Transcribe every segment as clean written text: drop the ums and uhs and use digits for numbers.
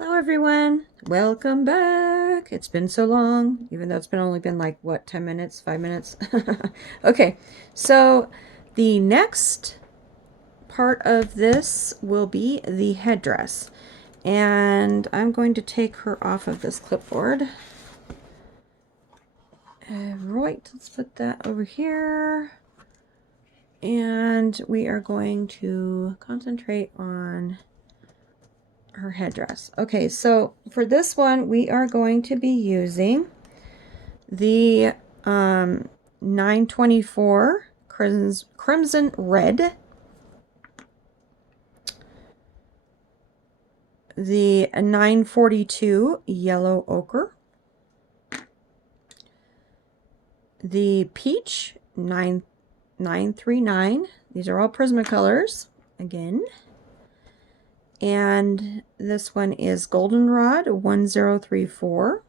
Hello everyone, welcome back. It's been so long, even though it's been only been like what, 10 minutes, 5 minutes. Okay, so the next part of this will be the headdress, and I'm going to take her off of this clipboard. Right, let's put that over here, and we are going to concentrate on her headdress. Okay, so for this one we are going to be using the 924 crimson red, the 942 yellow ochre, the peach 939. These are all Prismacolors again. And this one is goldenrod 1034.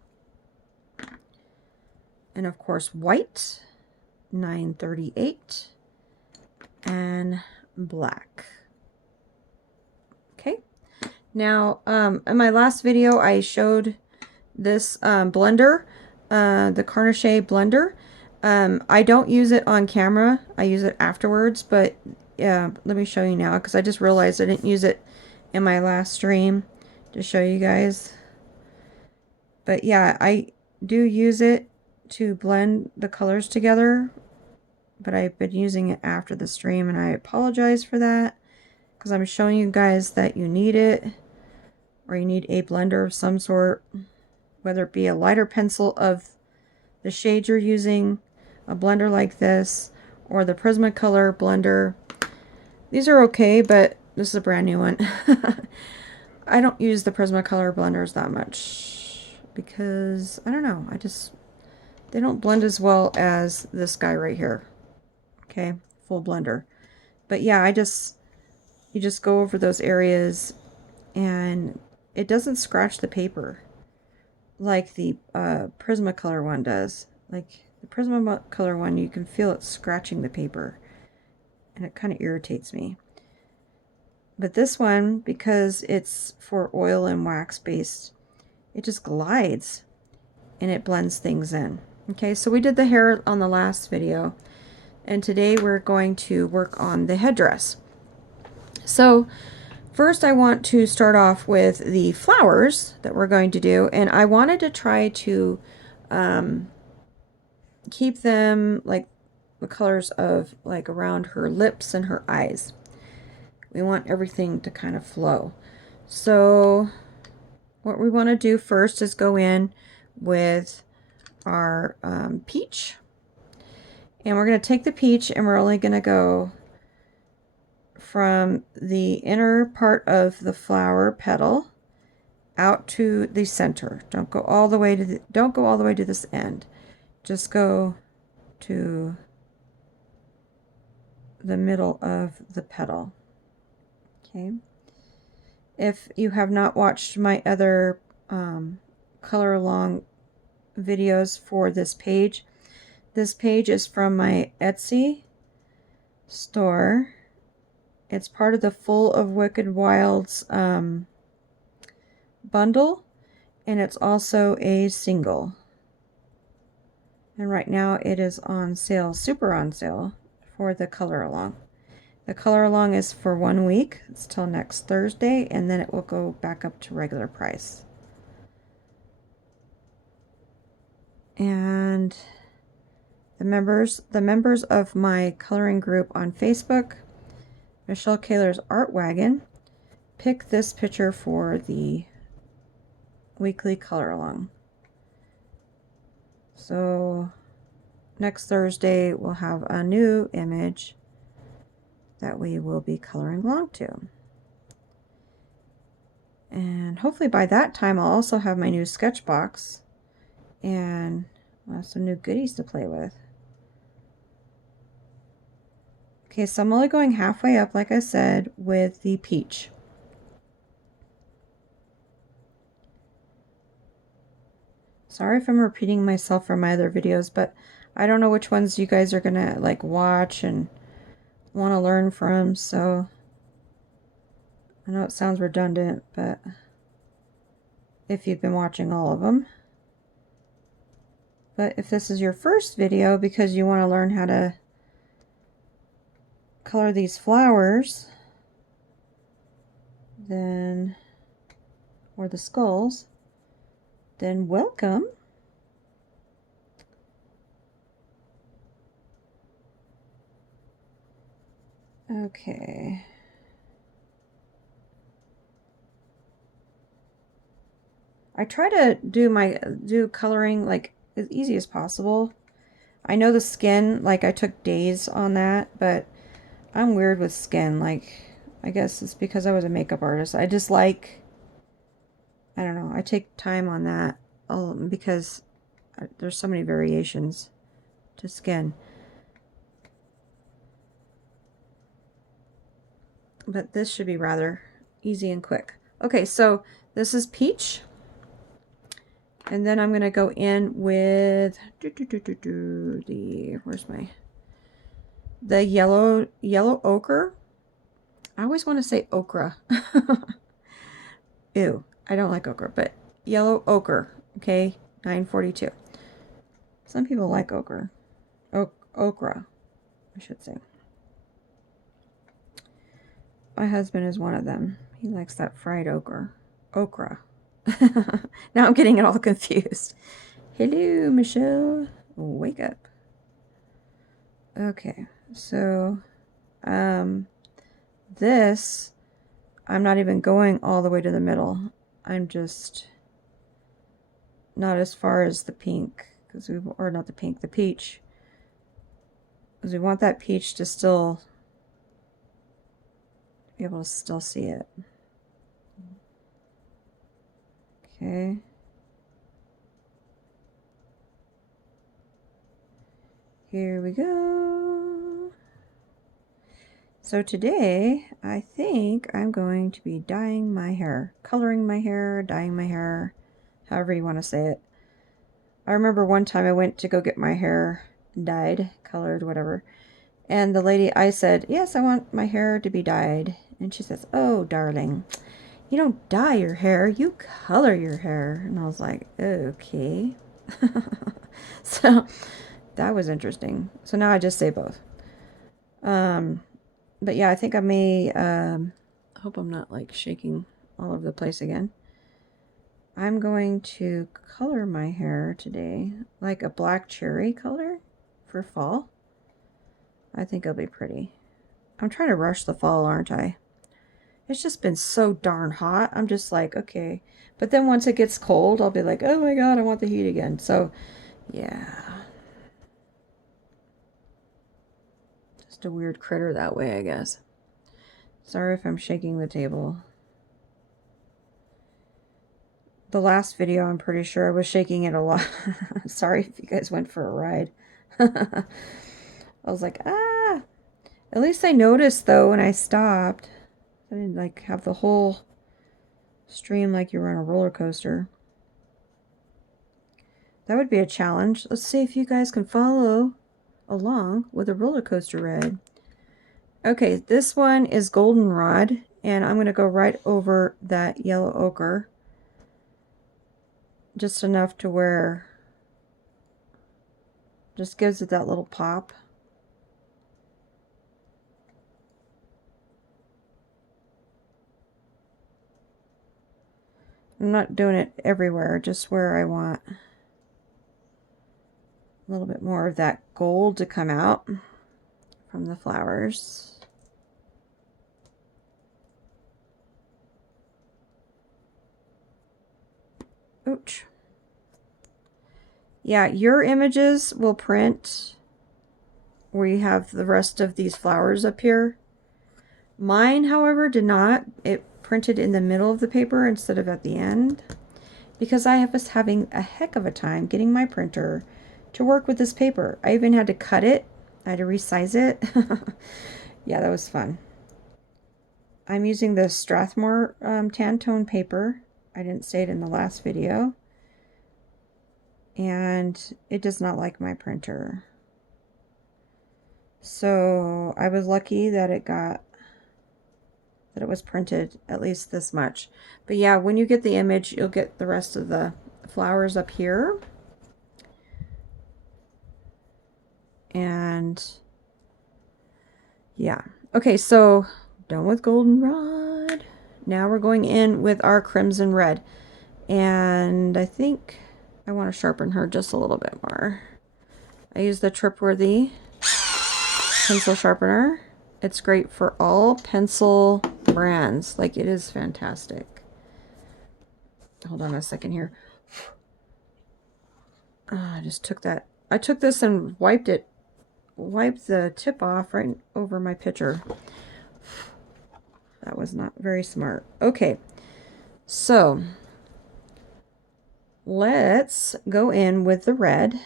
And of course white 938 and black. Okay, now in my last video I showed this blender, the Carnachet blender. I don't use it on camera, I use it afterwards, but yeah, let me show you now because I just realized I didn't use it in my last stream to show you guys. But yeah, I do use it to blend the colors together, but I've been using it after the stream, and I apologize for that because I'm showing you guys that you need it, or you need a blender of some sort, whether it be a lighter pencil of the shade you're using, a blender like this, or the Prismacolor blender. These are okay, but this is a brand new one. I don't use the Prismacolor blenders that much because, I don't know, they don't blend as well as this guy right here. Okay, full blender. But yeah, you just go over those areas and it doesn't scratch the paper like the Prismacolor one does. Like the Prismacolor one, you can feel it scratching the paper and it kind of irritates me. But this one, because it's for oil and wax based, it just glides and it blends things in. Okay, so we did the hair on the last video, and today we're going to work on the headdress. So first I want to start off with the flowers that we're going to do, and I wanted to try to keep them like the colors of like around her lips and her eyes. We want everything to kind of flow. So what we want to do first is go in with our peach. And we're going to take the peach and we're only going to go from the inner part of the flower petal out to the center. Don't go all the way to this end. Just go to the middle of the petal. Okay. If you have not watched my other color along videos for this page is from my Etsy store. It's part of the Full of Wicked Wilds bundle, and it's also a single. And right now it is on sale, super on sale, for the color along. The color along is for 1 week. It's till next Thursday, and then it will go back up to regular price. And the members of my coloring group on Facebook, Michelle Kaler's Art Wagon, pick this picture for the weekly color along. So next Thursday we'll have a new image that we will be coloring along to. And hopefully by that time I'll also have my new sketch box and some new goodies to play with. Okay, so I'm only going halfway up, like I said, with the peach. Sorry if I'm repeating myself from my other videos, but I don't know which ones you guys are gonna like watch and want to learn from, so I know it sounds redundant, but if you've been watching all of them. But if this is your first video because you want to learn how to color these flowers, then, or the skulls, then welcome. Okay. I try to do coloring like as easy as possible. I know the skin, like I took days on that, but I'm weird with skin. Like, I guess it's because I was a makeup artist. I just like, I don't know, I take time on that because there's so many variations to skin. But this should be rather easy and quick. Okay, so this is peach. And then I'm going to go in with the yellow ochre. I always want to say ochre. Ew, I don't like ochre, but yellow ochre, okay, 942. Some people like ochre. Okra, I should say. My husband is one of them. He likes that fried okra. Now I'm getting it all confused. Hello, Michelle. Wake up. Okay, so this, I'm not even going all the way to the middle. I'm just not as far as the pink, because or not the pink, the peach, because we want that peach to still be able to still see it. Okay. Here we go. So today, I think I'm going to be dyeing my hair, coloring my hair, dyeing my hair, however you want to say it. I remember one time I went to go get my hair dyed, colored, whatever. And the lady, I said, yes, I want my hair to be dyed. And she says, oh, darling, you don't dye your hair, you color your hair. And I was like, okay. So that was interesting. So now I just say both. But yeah, I think I may, hope I'm not like shaking all over the place again. I'm going to color my hair today like a black cherry color for fall. I think it'll be pretty. I'm trying to rush the fall, aren't I? It's just been so darn hot. I'm just like, okay. But then once it gets cold, I'll be like, oh my God, I want the heat again. So, yeah. Just a weird critter that way, I guess. Sorry if I'm shaking the table. The last video, I'm pretty sure I was shaking it a lot. Sorry if you guys went for a ride. I was like, ah. At least I noticed, though, when I stopped. I didn't, like, have the whole stream like you were on a roller coaster. That would be a challenge. Let's see if you guys can follow along with a roller coaster ride. Okay, this one is goldenrod, and I'm going to go right over that yellow ochre. Just enough to where just gives it that little pop. I'm not doing it everywhere, just where I want a little bit more of that gold to come out from the flowers. Ouch. Yeah, your images will print where you have the rest of these flowers up here. Mine, however, did not. It printed in the middle of the paper instead of at the end, because I was having a heck of a time getting my printer to work with this paper. I even had to cut it. I had to resize it. Yeah, that was fun. I'm using the Strathmore Tantone paper. I didn't say it in the last video. And it does not like my printer. So I was lucky that that it was printed at least this much. But yeah, when you get the image, you'll get the rest of the flowers up here. And yeah. Okay, so done with goldenrod. Now we're going in with our crimson red. And I think I want to sharpen her just a little bit more. I use the Tripworthy pencil sharpener. It's great for all pencil brands. Like, it is fantastic. Hold on a second here. I just took that. I took this and wiped the tip off right over my picture. That was not very smart. Okay, so let's go in with the red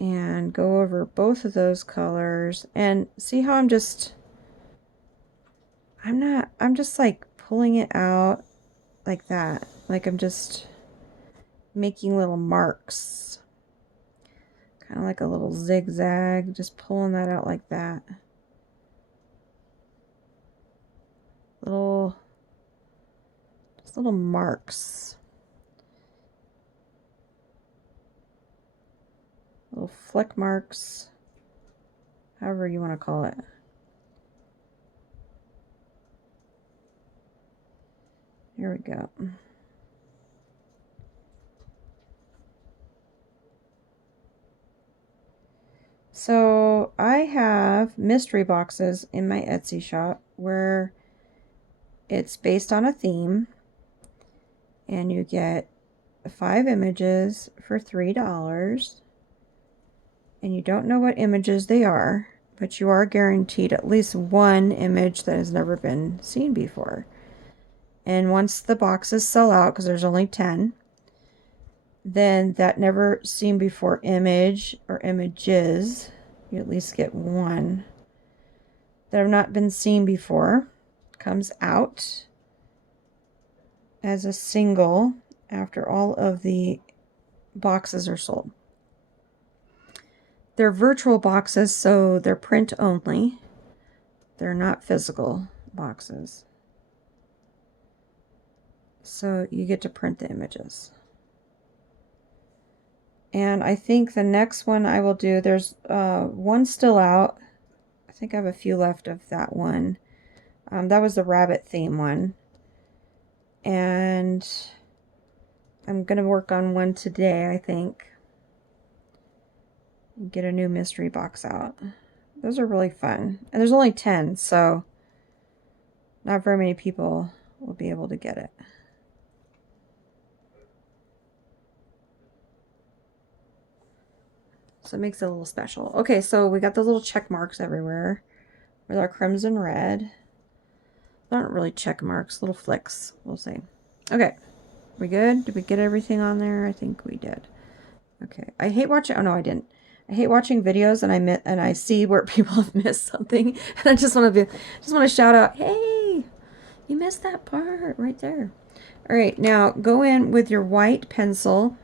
and go over both of those colors and see how I'm just like pulling it out like that. Like I'm just making little marks. Kind of like a little zigzag, just pulling that out like that. Just little marks. Little fleck marks. However you want to call it. Here we go. So I have mystery boxes in my Etsy shop where it's based on a theme and you get 5 images for $3 and you don't know what images they are, but you are guaranteed at least one image that has never been seen before. And once the boxes sell out, because there's only 10, then that never seen before image or images, you at least get one that have not been seen before, comes out as a single after all of the boxes are sold. They're virtual boxes, so they're print only. They're not physical boxes. So you get to print the images. And I think the next one I will do, there's one still out. I think I have a few left of that one. That was the rabbit theme one. And I'm going to work on one today, I think. Get a new mystery box out. Those are really fun. And there's only 10, so not very many people will be able to get it. So it makes it a little special. Okay, so we got the little check marks everywhere with our crimson red. They aren't really check marks, little flicks, we'll say. Okay, we good? Did we get everything on there? I think we did. Okay, I hate watching, oh no, I didn't. I hate watching videos and I see where people have missed something, and I just want to shout out, hey, you missed that part right there. All right, now go in with your white pencil,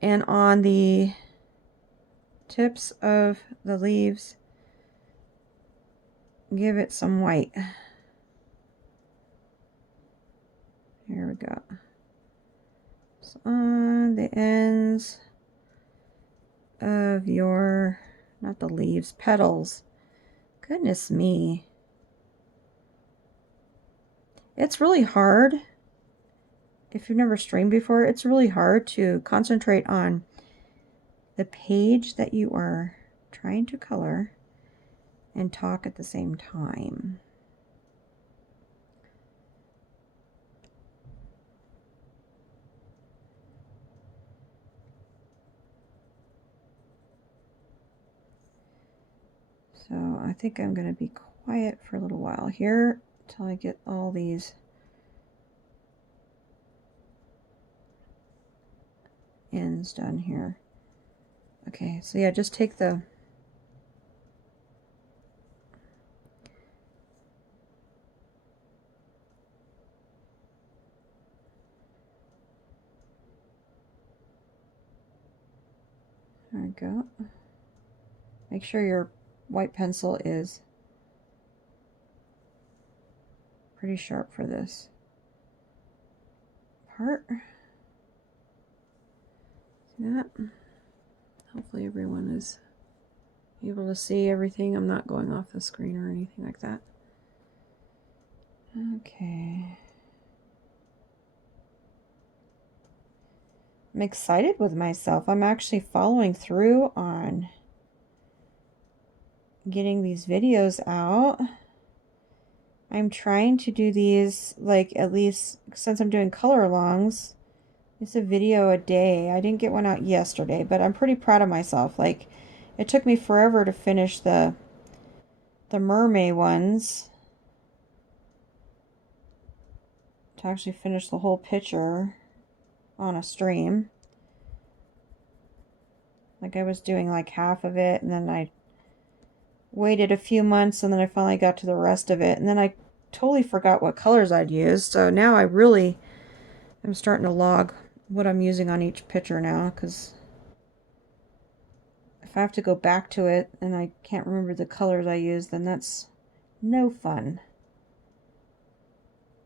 and on the tips of the leaves, give it some white. Here we go. So on the ends of your, not the leaves, petals. Goodness me. It's really hard. If you've never streamed before, it's really hard to concentrate on the page that you are trying to color and talk at the same time. So I think I'm going to be quiet for a little while here until I get all these ends done here. Okay, so yeah, just take the there we go. Make sure your white pencil is pretty sharp for this part. See that? Hopefully everyone is able to see everything. I'm not going off the screen or anything like that. Okay. I'm excited with myself. I'm actually following through on getting these videos out. I'm trying to do these, like, at least since I'm doing color alongs, it's a video a day. I didn't get one out yesterday, but I'm pretty proud of myself. Like, it took me forever to finish the mermaid ones, to actually finish the whole picture on a stream. Like, I was doing like half of it, and then I waited a few months, and then I finally got to the rest of it, and then I totally forgot what colors I'd used. So now I really am starting to log what I'm using on each picture now, because if I have to go back to it and I can't remember the colors I used, then that's no fun.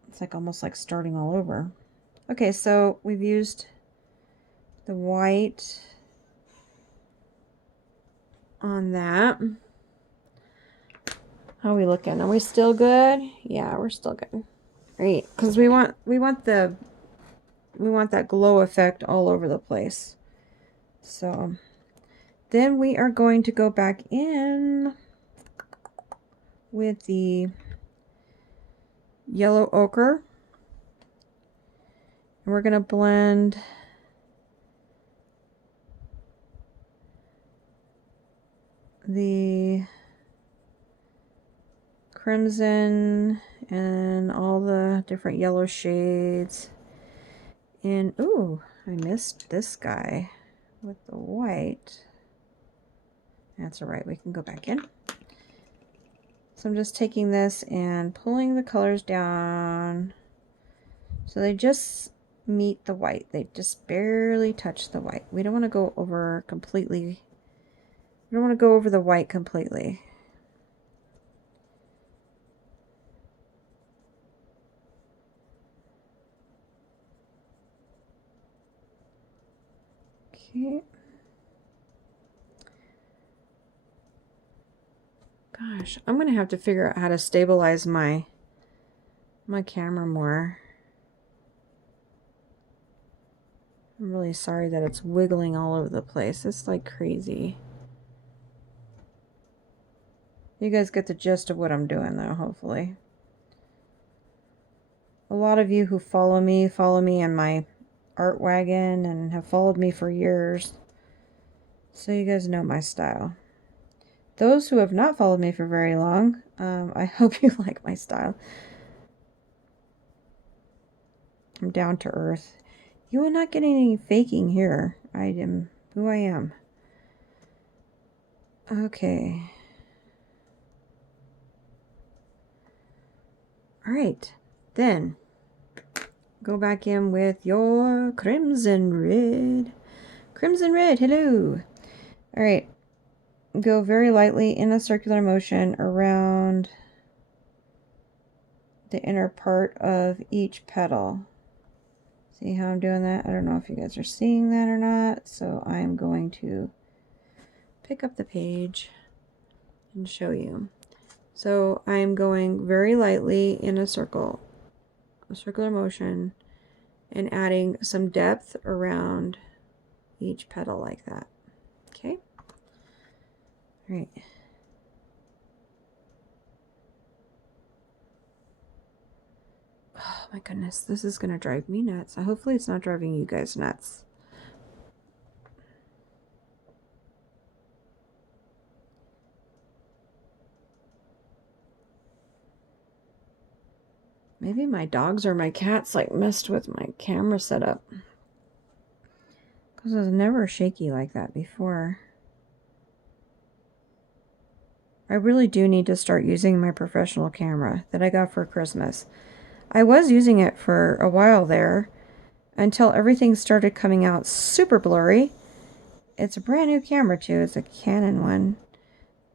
It's like almost like starting all over. Okay, so we've used the white on that. How are we looking? Are we still good? Yeah, we're still good. Right, because we want that glow effect all over the place. So then we are going to go back in with the yellow ochre, and we're going to blend the crimson and all the different yellow shades. And ooh, I missed this guy with the white. That's all right, we can go back in. So I'm just taking this and pulling the colors down so they just meet the white. They just barely touch the white. We don't want to go over completely. We don't want to go over the white completely. Okay. Gosh, I'm gonna have to figure out how to stabilize my camera more. I'm really sorry that it's wiggling all over the place. It's like crazy. You guys get the gist of what I'm doing though, hopefully. A lot of you who follow me in my art wagon and have followed me for years. So you guys know my style. Those who have not followed me for very long, I hope you like my style. I'm down to earth. You will not get any faking here. I am who I am. Okay. Alright. Then, go back in with your crimson red. Crimson red, hello. Alright. Go very lightly in a circular motion around the inner part of each petal. See how I'm doing that? I don't know if you guys are seeing that or not. So I'm going to pick up the page and show you. So I'm going very lightly in a circular motion, and adding some depth around each petal like that. Okay. All right. Oh my goodness, this is gonna drive me nuts. Hopefully it's not driving you guys nuts. Maybe my dogs or my cats like messed with my camera setup, because it was never shaky like that before. I really do need to start using my professional camera that I got for Christmas. I was using it for a while there until everything started coming out super blurry. It's a brand new camera too. It's a Canon one,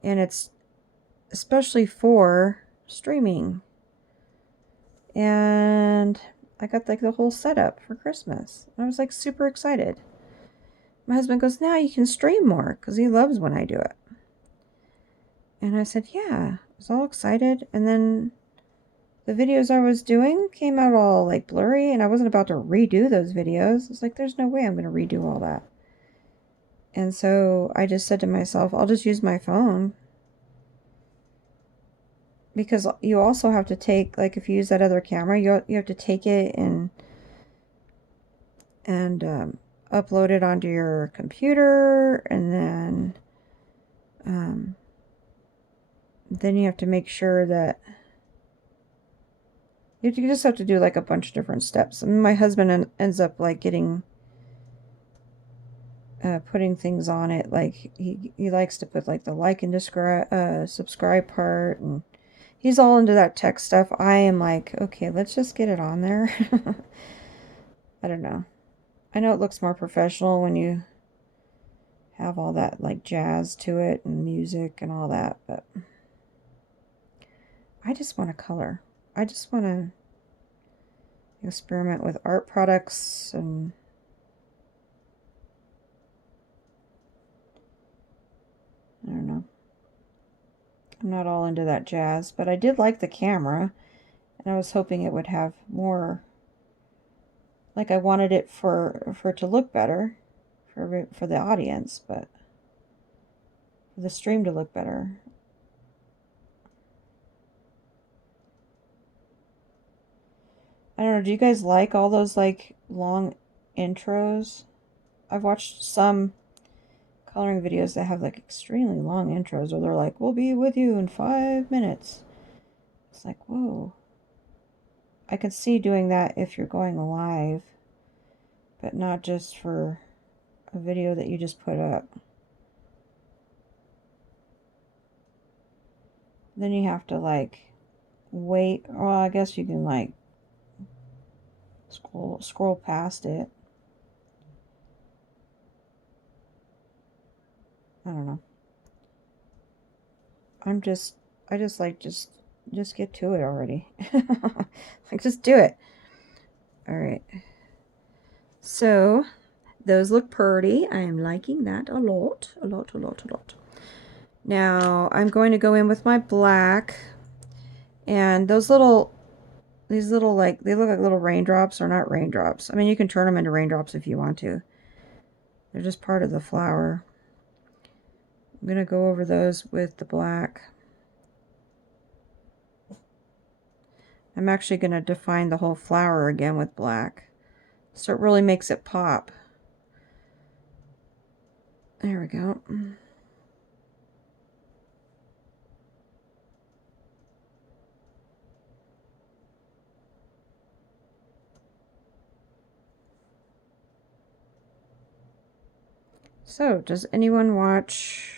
and it's especially for streaming. And I got like the whole setup for Christmas. I was like super excited. My husband goes, now you can stream more, because he loves when I do it. And I said, yeah. I was all excited. And then the videos I was doing came out all like blurry, and I wasn't about to redo those videos. It's like, there's no way I'm going to redo all that. And so I just said to myself, I'll just use my phone. Because you also have to take, like if you use that other camera, you have to take it and upload it onto your computer, and then you have to make sure that you just have to do like a bunch of different steps. And my husband ends up like getting putting things on it, like he likes to put like the like and subscribe part, and he's all into that tech stuff. I am like, okay, let's just get it on there. I don't know. I know it looks more professional when you have all that like jazz to it and music and all that, but I just want to color. I just want to experiment with art products, and I don't know. I'm not all into that jazz, but I did like the camera, and I was hoping it would have more, like I wanted it for it to look better for the audience, but for the stream to look better. I don't know, do you guys like all those like long intros? I've watched some coloring videos that have like extremely long intros, where they're like, we'll be with you in 5 minutes. It's like, whoa. I can see doing that if you're going live, but not just for a video that you just put up. Then you have to like wait. Well, I guess you can like scroll past it. I don't know. I just like just get to it already. Like just do it. All right. So those look pretty. I am liking that a lot. Now I'm going to go in with my black, and these little like, they look like little raindrops. Are not raindrops. I mean, you can turn them into raindrops if you want to. They're just part of the flower. I'm going to go over those with the black. I'm actually going to define the whole flower again with black, so it really makes it pop. There we go. So, does anyone watch?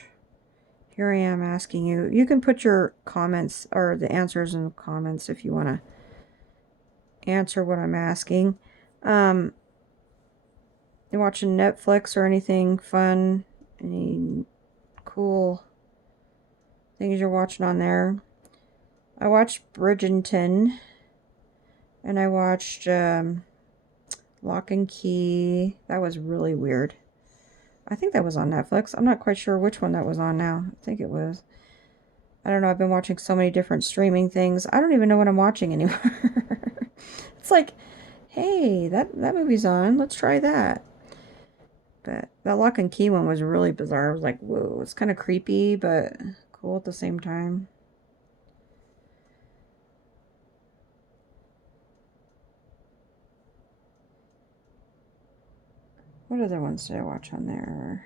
Here I am asking you. You can put your comments or the answers in the comments if you want to answer what I'm asking. You watching Netflix or anything fun? Any cool things you're watching on there? I watched Bridgerton, and I watched Lock and Key. That was really weird. I think that was on Netflix. I'm not quite sure which one that was on now. I think it was. I don't know. I've been watching so many different streaming things. I don't even know what I'm watching anymore. It's like, hey, that movie's on. Let's try that. But that Lock and Key one was really bizarre. I was like, whoa, it's kind of creepy, but cool at the same time. What other ones did I watch on there?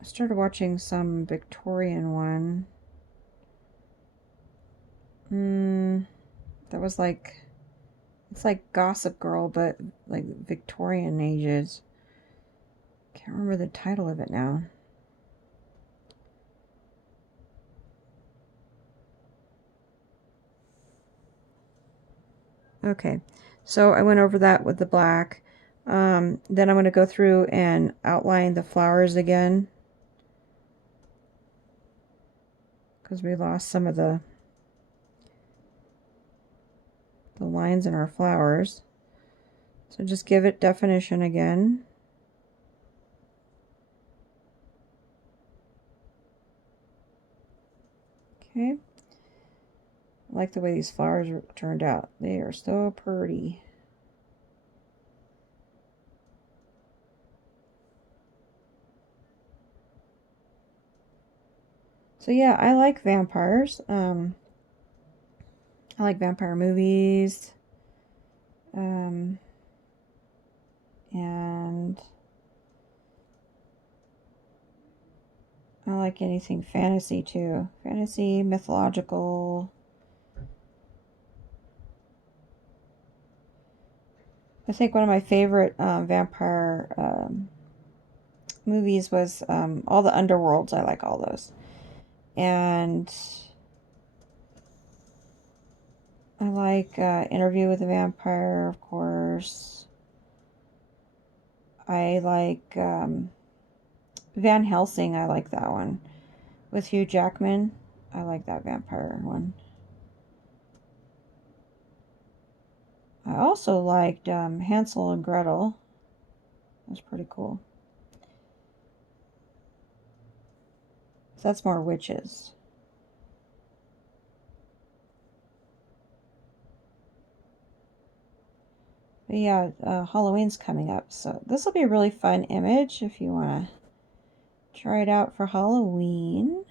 I started watching some Victorian one. That was like, it's like Gossip Girl, but like Victorian ages. Can't remember the title of it now. Okay, so I went over that with the black. Then I'm going to go through and outline the flowers again, because we lost some of the lines in our flowers. So just give it definition again. Okay. I like the way these flowers turned out. They are so pretty. So yeah, I like vampires. I like vampire movies. And I like anything fantasy too. Fantasy, mythological. I think one of my favorite vampire movies was all the Underworlds. I like all those. And I like Interview with a Vampire, of course. I like Van Helsing. I like that one. With Hugh Jackman. I like that vampire one. I also liked Hansel and Gretel. That's pretty cool. So that's more witches. But yeah, Halloween's coming up, so this will be a really fun image if you want to try it out for Halloween.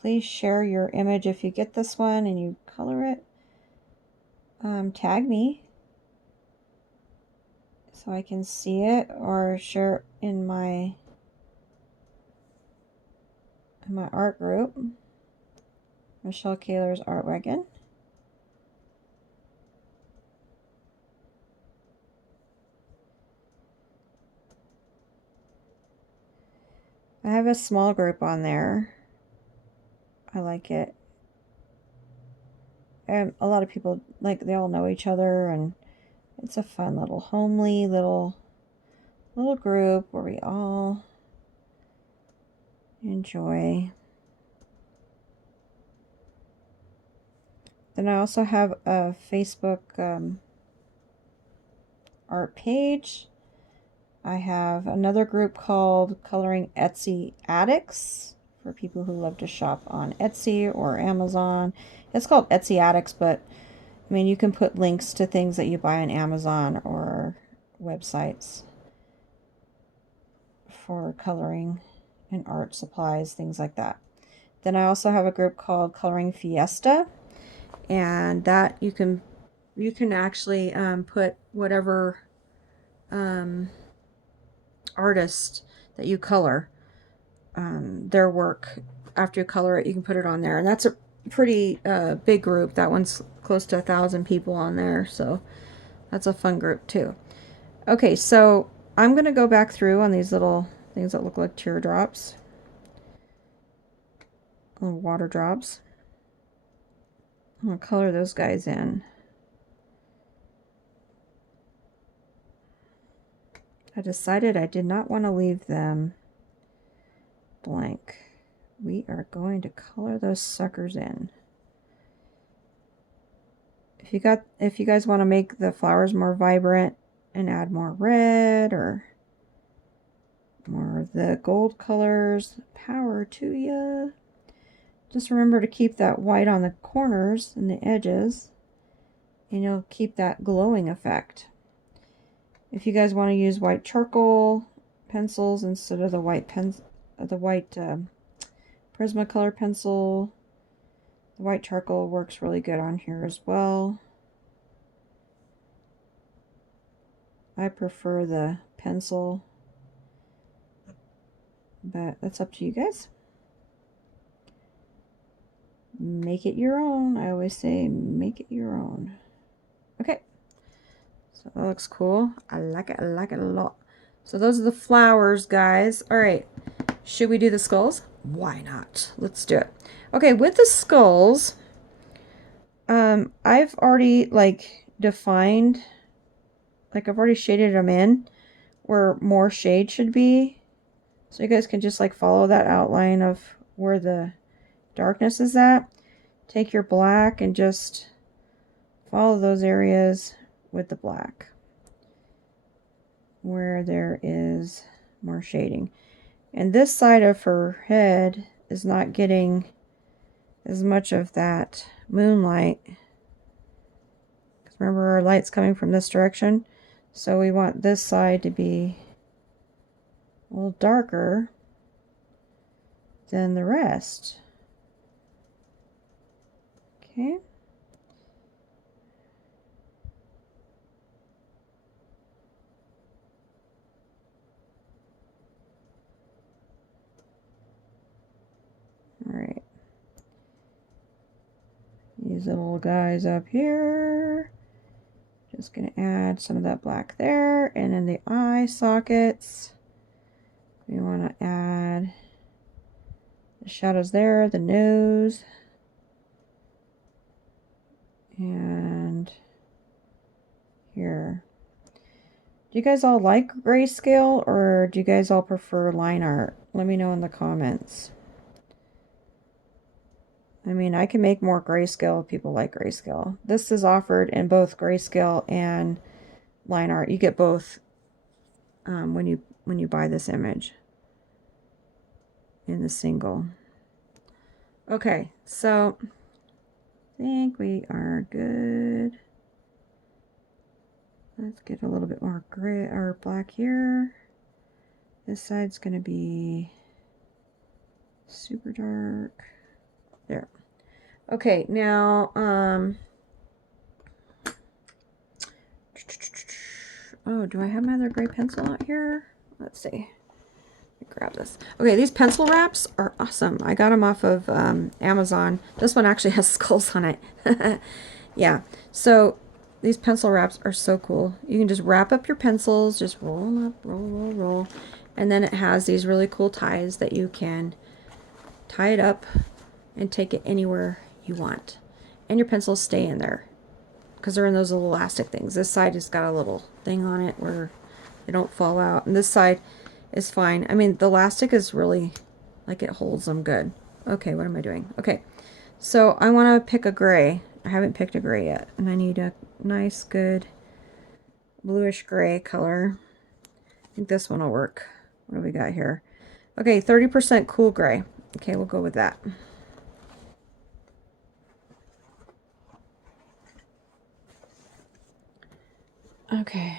Please share your image if you get this one and you color it. Tag me so I can see it, or share it in my art group, Michelle Kaler's Art Wagon. I have a small group on there. I like it. And a lot of people, like, they all know each other, and it's a fun little homely little group where we all enjoy. Then I also have a Facebook art page. I have another group called Coloring Etsy Addicts for people who love to shop on Etsy or Amazon. It's called Etsy Addicts, but I mean, you can put links to things that you buy on Amazon or websites for coloring and art supplies, things like that. Then I also have a group called Coloring Fiesta, and that you can actually put whatever artist that you color, their work. After you color it, you can put it on there, and that's a pretty big group. That one's close to 1,000 people on there, so that's a fun group too. Okay, so I'm gonna go back through on these little things that look like teardrops, little water drops. I'm gonna color those guys in. I decided I did not want to leave them blank. We are going to color those suckers in. If you guys want to make the flowers more vibrant and add more red or more of the gold colors, power to you. Just remember to keep that white on the corners and the edges, and you'll keep that glowing effect. If you guys want to use white charcoal pencils instead of the white Prismacolor pencil, the white charcoal works really good on here as well. I prefer the pencil, but that's up to you guys. Make it your own. I always say make it your own. Okay. So that looks cool. I like it. I like it a lot. So those are the flowers, guys. All right. Should we do the skulls? Why not? Let's do it. Okay, with the skulls, I've already defined, I've already shaded them in where more shade should be. So you guys can just follow that outline of where the darkness is at. take your black and just follow those areas with the black where there is more shading. And this side of her head is not getting as much of that moonlight. Because remember, our light's coming from this direction. So we want this side to be a little darker than the rest. Okay. All right. These little guys up here. Just going to add some of that black there. And in the eye sockets, we want to add the shadows there, the nose, and here. Do you guys all like grayscale, or do you guys all prefer line art? Let me know in the comments. I mean, I can make more grayscale if people like grayscale. This is offered in both grayscale and line art. You get both when you buy this image in the single. Okay, so I think we are good. Let's get a little bit more gray or black here. This side's going to be super dark. There. Okay, now, oh, do I have my other gray pencil out here? Let's see. Let me grab this. Okay, these pencil wraps are awesome. I got them off of Amazon. This one actually has skulls on it. Yeah, so these pencil wraps are so cool. You can just wrap up your pencils, just roll them up, roll. And then it has these really cool ties that you can tie it up and take it anywhere you want. And your pencils stay in there because they're in those little elastic things. This side has got a little thing on it where they don't fall out. And this side is fine. I mean, the elastic is really, like, it holds them good. Okay, what am I doing? Okay, so I want to pick a gray. I haven't picked a gray yet. And I need a nice, good bluish gray color. I think this one will work. What do we got here? Okay, 30% cool gray. Okay, we'll go with that. Okay.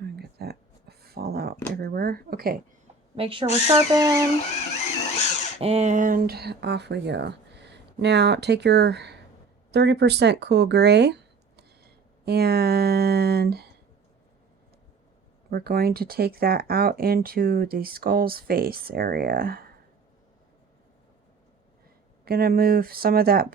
I get that fallout everywhere. Okay, make sure we're sharpened, and off we go. Now take your 30% cool gray, and we're going to take that out into the skull's face area. Gonna move some of that